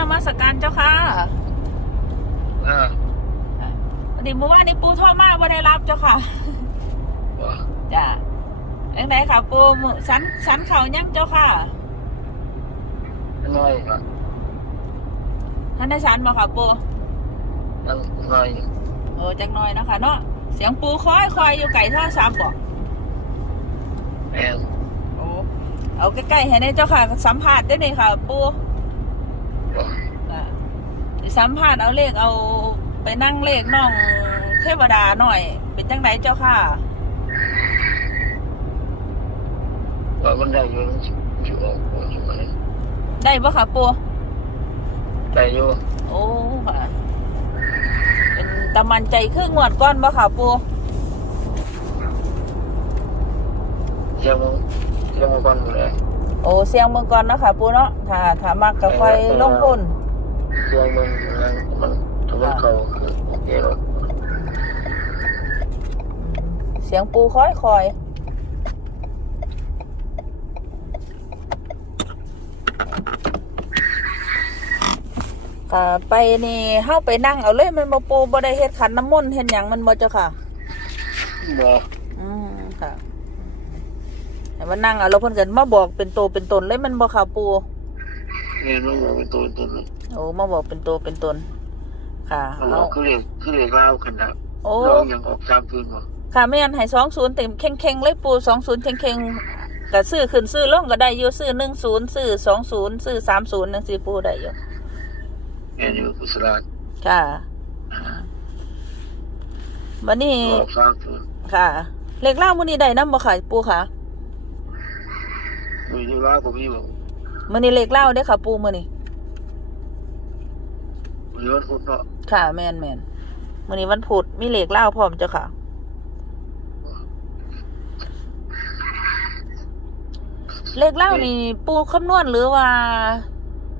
นมัสการเจ้าค่ะเออวันนี้เมื่อวานนี้ปูโทรมาบ่ได้รับเจ้าค่ะว่าจ้ะยังไงค่ะ ปูมื้อสันสันเขายังเจ้าค่ะน้อยละท่านได้สันบ่ค่ะ ปูนั่งน้อยเออจักหน่อยเนาะคะเนาะเสียงปูคอยคอยอยู่ไก่ท่อสามบ่แม่งโอ้เอาใกล้ๆให้ได้เจ้าค่ะ สัมภาษณ์ได้เลยค่ะ ปูว่าอะ สิสัมภาษณ์เอาเลขเอาไปนั่งเลขน้องเทวดาหน่อย เป็นจังไดเจ้าค่ะว่ามันได้อยู่อยู่ออกอยู่ไหนได้บ่ค่ะปูได้อยู่โอ้ค่ะ เป็นตะมันใจครึ่งงวดก้อนบ่ค่ะปูเชียงเชียงก่อนหมดเลยโอ้เสียงเมืองก่อนเนาะค่ะปูเนาะถ้าถ้ามักก็ค่อยลงทุน เชียงมันมันมันถ้ามันเขาคือโอเคหรอกเสียงปูค่อยคอยค่ะไปนี่เฮาไปนั่งเอาเลยมันบ่ปูบ่ได้เฮ็ดขันน้ำมนต์เฮ็ดหยังมันบ่เจ้าค่ะบ่อืมค่ะให้มันนั่งเอาแล้วเพิ่นก็มาบอกเป็นโตวเป็นตนเลยมันบ่ค่ะปู เรียนรู้เป็นตัวตัวนึงโอ้มาบอกเป็นโตวเป็นตน ค่ะเขาเอาคือเรียกคือเรียกเล่าขนาดโอ้ เรายังออกสามคืนบ่ค่ะแม่นให้สองศูนย์เต็มเข่งเข่งๆเลยปูสองศูนย์เข่งเข่งๆก็ซื้อขึ้นซื้อลงก็ได้อยู่ซื้อหนึ่งศูนย์ซื้อสองศูนย์ซื้อสามศูนย์นั่นสิปูได้อยู่แม่อยู่กุศลาค่ะวันนี้ออกสามคืนค่ะ เลขเล่ามื้อนี้ได้นำบ่ค่ะปูค่ะมีอยู่เล่าผมมีบ่ มื้อนี้เลขเล่าเด้อค่ะ ปูมื้อนี้มีวันพุธเนาะค่ะ แม่นแม่นมื้อนี้วันพุธมีเลขเล่าพร้อมเจ้าค่ะ เลขเล่านี่ปูคำนวณหรือว่า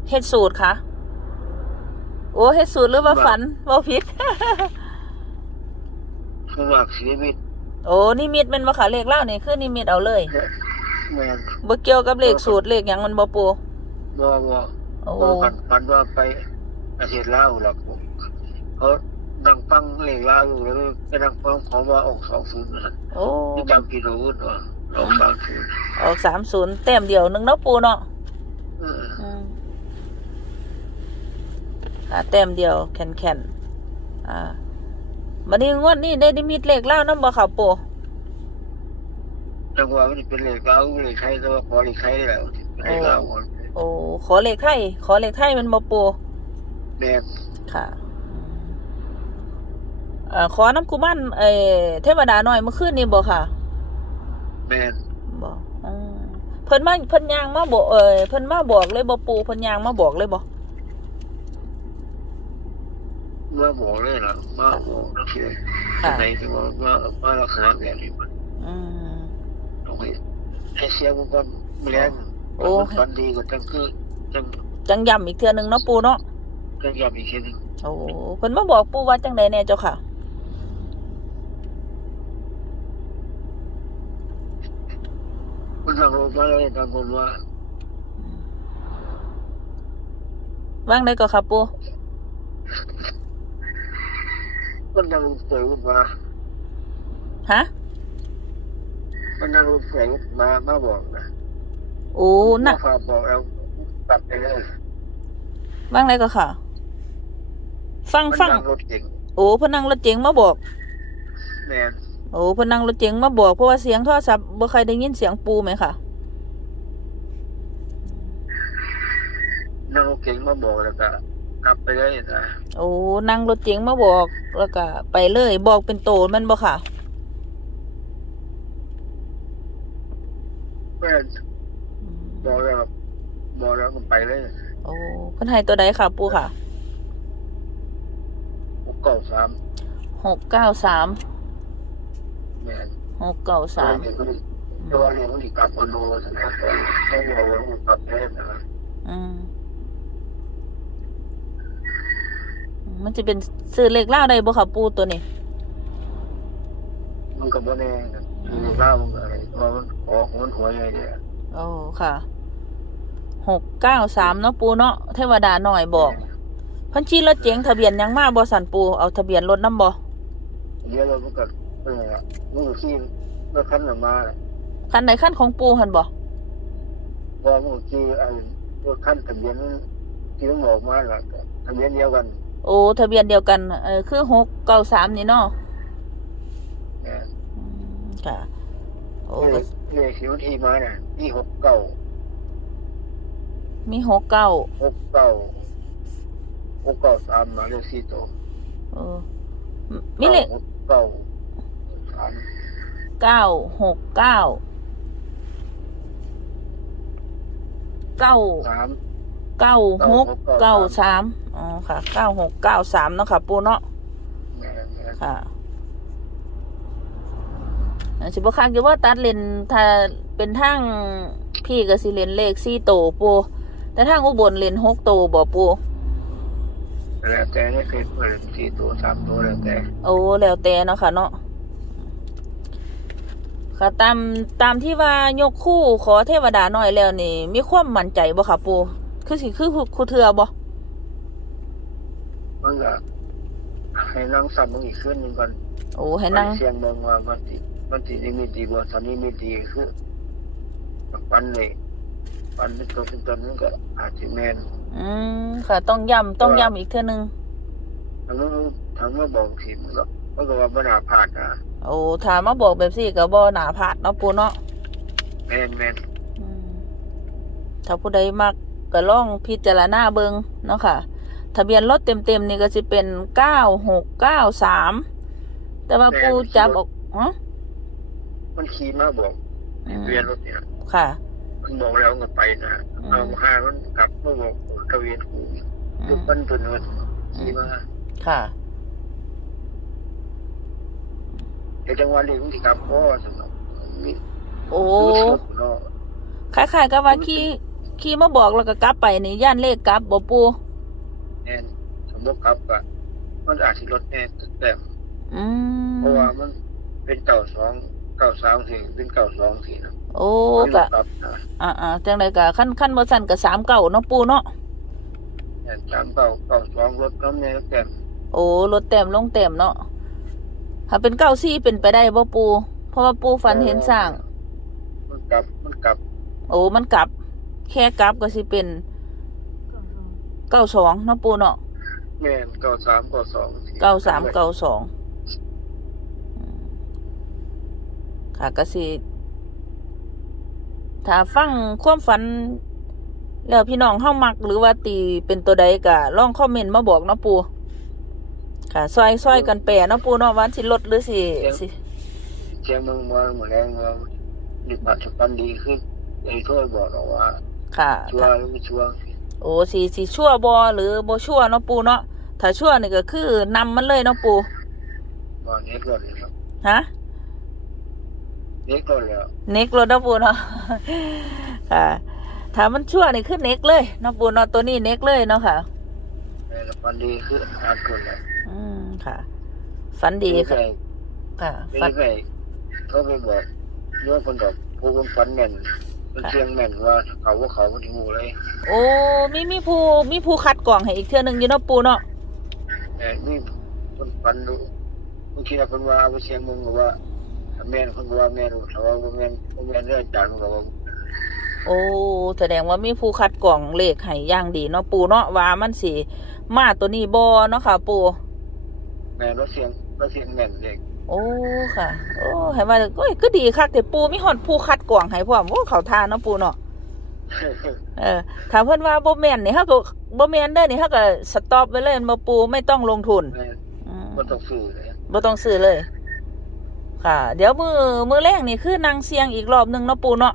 เฮ็ดสูตรคะโอ้เฮ็ดสูตรหรือว่าฝันว่าผิดคือว่าชีวิตโอ้นิมิตแมันบ่ค่ะเลขเล่านี่คือนิมิตเอาเลย แม่นบ่เกี่ยวกับเลขสูตรเลขหยังมันบ่ปูบ่บ่โอ้โอ้พันพันว่าไปประเทศลาวหรอกเขานั่งฟังเลขลาวอยู่แล้วไปนั่งฟังเขาว่าออกสองศูนย์นะโอ้นี่จำกิโลวุ่นว่าออกสามศูนย์ออก30แต้มเดียวหนึงเนาะปูเนาะเอออืมค่ะแต้มเดียวแข็งๆอ่าบัดนี้งวดนี้ได้นิมิตเลขเล่านำบ่ค่ะปู จังหวะมันเป็นเลขลาวเลขไทยแต่ว่าขอเลขไทยแล้วเลขลาวก่อนโอ้ขอเลขไทยขอเลขไทยมันบ่ปูแม่นค่ะเอ่อขอน้ำกุมันเอ่อเทวดาหน่อยเมื่อคืนนี้บ่ค่ะแม่นบ่อืมเพิ่นมาเพิ่นย่างมาบอกเอ่อเพิ่นมาบอกเลยบ่ปูเพิ่นย่างมาบอกเลยบ่เมื่อบอกเลยล่ะมาบอกนักเรียนค่ะไหนที่ว่าว่าว่าลักษณะแบบนี้มันอืม ต้องให้ให้เสียมันก็ไม่แรงโอ้มันฟันดีกว่าจังคือจังจังย้ำอีกเทื่อหนึงเนาะปูเนาะจังย้ำอีกทีหนึงโอ้เพิ่นมาบอกปูว่าจังไดแน่เจ้าค่ะมันสั่งลงมาเลยบางคนว่าว่างได้ก็ค่ะปูมันนั่งลงเสือมาฮะ มันนั่งลงเสือมามาบอกนะโอ้น่ะฝากบอกเราตัดไปเลยว่างได้ก็ค่ะ ฟังมันฟังนั่งรถเก่งโอ้เพิ่นนั่งรถเจ๋งมาบอกแม่นโอ้เพิ่นนั่งรถเจ๋งมาบอกเพราะว่าเสียงโทรศัพท์บ่ใครได้ยินเสียงปูไหมค่ะนั่งรถเก่งมาบอกแล้วก็กลับไปเลยนะโอ้นั่งรถเจ๋งมาบอกแล้วก็ไปเลย บอกเป็นโตแมันบ่ค่ะ แม่นบอกแล้ว บอกแล้วมันไปเลยโอ้เพิ่นให้ตัวใดค่ะ ปูค่ะผมเก่าสามหกเก้าสามแม่นหกเก้าสามเรียนก็ดีตัวเรียนก็ดีกลับมาดูสนามต้องบอกว่ามันกลับได้นะอืมมันจะเป็นซื้อเลขเล่าได้บ่ค่ะปูตัวนี้ มันก็บ่แน่นะคือเล่ามันก็อะไรเพราะมันออกมันหัวใหญ่เนี่ยโอ้ค่ะ หกเก้าสามเนาะปูเนาะเทวดาหน่อยบอกเพันชีรถเจ๋งทะเบียนหยังมาบ่สันปูเอาทะเบียนรถน้ำบ่เดี๋ยวเราก็เออมือขี่รถคันน่ะมาแหละคันไหนคันของปูหันบ่ว่ามือขี่ไอ้รถคันทะเบียนที่มันบอกมาล่ะก็ทะเบียนเดียวกัน โอ้ทะเบียนเดียวกันเออคือหกเก้าสามนี่เนาะเนี่ยอืมค่ะโอ้เลขเลขที่มันที่มาน่ะที่หกเก้า มีหกเก้าหกเก้าหกเก้าสามมาเลขสี่ตัวเออมีเลขหกเก้าสามเก้าหกเก้าเก้าสามเก้าหกเก้าสามอ๋อค่ะเก้าหกเก้าสามเนาะค่ะ ปูเนาะแม่แม่ค่ะอันสิบคักอยู่ว่าตัดเลนถ้าเป็นทางพี่ก็สิเลนเลขสี่โตปู แต่ทางอุบลเลนหกโตบ่ปูแล้วแต่เนี่ยเคยเปิดสี่ตัวสามตัวแล้วแต่โอ้แล้วแต่เนาะค่ะเนาะค่ะตามตามที่ว่ายกคู่ขอเทวดาหน่อยแล้วนี่ มีความมั่นใจบ่ค่ะปูคือสิคือครูเทือบ่มันก็ให้นั่งซ้ำมึงอีกขึ้นหนึ่งก่อนโอ้ให้นั่งเสียงเมืองว่ามันติมันตินี่มีดีกว่าตอนนี้มีดีคือปันเลย ปันเป็นตัวเป็นตนมันก็อาจจะแมนอืมค่ะ ต้องย้ำต้องย้ำอีกเทื่อนึงทางนู้นทางนู้นบอกสิมันก็มันก็ว่าปัญหาผ่านนะโอ้ถามมาบอกแบบสี่ก็บ่หนาผาดเนาะปูเนาะแมนแมนอืมถ้าผู้ใดมักก็ลองพิจารณาเบิงเนาะค่ะ ทะเบียนรถเต็มๆนี่ก็สิเป็นเก้าหกเก้าสามแต่ว่าปูจับออกฮะมันขี่มาบอกอืมเวียนรถเนี่ยค่ะ มันบอกแล้วมันก็ไปนะอืมเอาห้ามันกลับมาบอกทะเวียนกูอืคือมปั้นตัวนึงขี่มาค่ะแต่จังหวะนี้มันที่กลับพ่อสนุกมีโอ้รู้สึกเนาะคล้ายๆกับว่าขี่ขี่มาบอกแล้วก็กลับไปนี่ย่านเลขกลับบ่ปูแน่นสมมติกลับอะมันอาจจะลดแน่แต่อืมเพราะว่ามันเป็นเก่าสองเก่าสามสี่เป็นเก่าสองสี่นะ โอ้มันกะกลับนะอ่าๆจังไดก็ขั้นขั้นบ่สั่นก็สามเก่าเนาะปูเนาะแต่สามเก่าเก่าสองลดน้ำเนี่ยแต่โอ้ลดแต้มลงแต้มเนาะถ้าเป็นเก้าซี่เป็นไปได้บ่ปู เพราะว่าปูฝันเห็นสร้าง มันกลับมันกลับ โอ้มันกลับ แค่กลับก็สิเป็นเก้าสองเนาะปูเนาะแม่นเก่าสามเก่าสองเก้าสามเก้าสองค่ะก็สิ ถ้าฟังความฝัน แล้วพี่น้องเข้ามัก หรือว่าตีเป็นตัวใดก็ลองคอมเมนต์มาบอกเนาะปูค่ะซอยซอยกันแปรเนาะปูเนาะว่าสิลดหรือสิสิเชียงเมืองมาหมดแรงมาดิปัจจุบันดีขึ้นไอ้ถ้วยบอกเราว่า ค่ะชั่วหรือไม่ชัวโอ้สีสีชั่วบอหรือบ่ชั่วเนาะปูเนาะถ้าชั่วนี่ก็คือนำมันเลยเนาะปูว่าเน็กก่อนเลยครับฮะ เน็กก่อนแล้วเน็กรถเนาะปูเนาะค่ะถ้ามันชั่วนี่คือเน็กเลยเนาะปูเนาะตัวนี้เน็กเลยเนาะค่ะแต่ละปันดีคืออาจก่อนแล้วอืมค่ะฝันดีค่ะค่ะไม่ฝันได้ไปเขาไปบอกเรื่องคนดอกผู้คนฝันแม่นมันเชียงแม่นว่าเขาว่าเขาไม่ถึงหูเลย โอ้มีมีผู้มีผู้คัดกรองให้อีกเทื่อหนึงอยู่เนาะปูเนาะแต่นี่คนฝันดูบางทีคนว่าเอาไปเชียงเมึงก็ว่าถ้า แม่นคนก็ว่าแม่นถ้าว่าบ่แม่นบ่แม่นเรื่องอาจารย์มันก็ว่าโอ้แสดงว่ามีผู้คัดกรองเลขให้อย่างดีเนาะปูเนาะว่ามันสิมาตัวนี้บ่เนาะค่ะปูแม่นว่าเสียงว่าเสียงแม่นเด็กโอ้ค่ะ โอ้ให้ว่าโอ้ยก็ดีคักแต่ปูมีฮอดผู้คัดกรองให้พร้อมโอ้เขาทานเนาะปูเนาะเออถ้าเพิ่นว่าบ่แม่นนี่เฮาก็บ่แม่นเด้อนี่เฮาก็สต็อปไว้เลยบ่ปูไม่ต้องลงทุนแม่นอืมบ่ต้องซื้อเลยบ่ต้องซื้อเลย ค่ะ เดี๋ยวมือมือแรกนี่คือนางเสียงอีกรอบหนึงเนาะปูเนาะ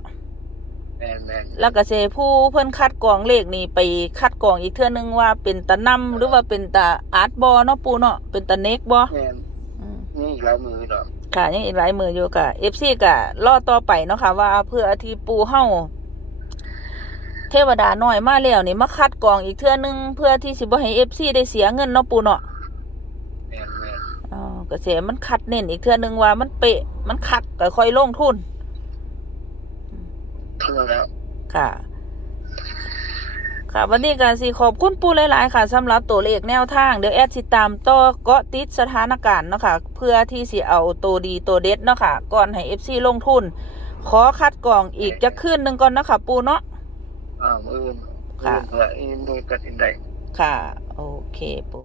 แม่นแม่นแล้วก็สิให้ผู้เพิ่นคัดกรองเลขนี่ไปคัดกรองอีกเทื่อนึงว่าเป็นตะนำหรือว่าเป็นตาอาร์ตบ่เนาะปูเนาะเป็นตาเน็กบ่แม่นอืมนี่อีกหลายมือดอกค่ะยังอีกหลายมืออยู่กะเอฟซีกะรอต่อไปเนาะค่ะว่าเพื่ออาทีปูเฮาเทวดาน้อยมาแล้วนี่มาคัดกรองอีกเทื่อนึงเพื่อที่สิบ่ให้เอฟซีได้เสียเงินเนาะปูเนาะแม่นแม่นอ๋อ กระเสมันคัดเน้นอีกเทื่อนึงว่ามันเป๊ะมันคักก็ค่อยลงทุนเท่านั้นแล้วค่ะ ค่ะ วันนี้ก็สิขอบคุณปูหลาย ๆ ค่ะสำหรับตัวเลขแนวทาง เดี๋ยวแอดสิตามต่อเกาะติดสถานการณ์เนาะค่ะ เพื่อที่สิเอาตัวดีตัวเด็ดเนาะค่ะ ก่อนให้ FC ลงทุน ขอคัดกรองอีกจะคืนหนึงก่อนเนาะค่ะ ปูเนาะอ่ามืออื่นค่ะมืออื่นเพื่ออีมือกัดอินได้ค่ะ โอเคปู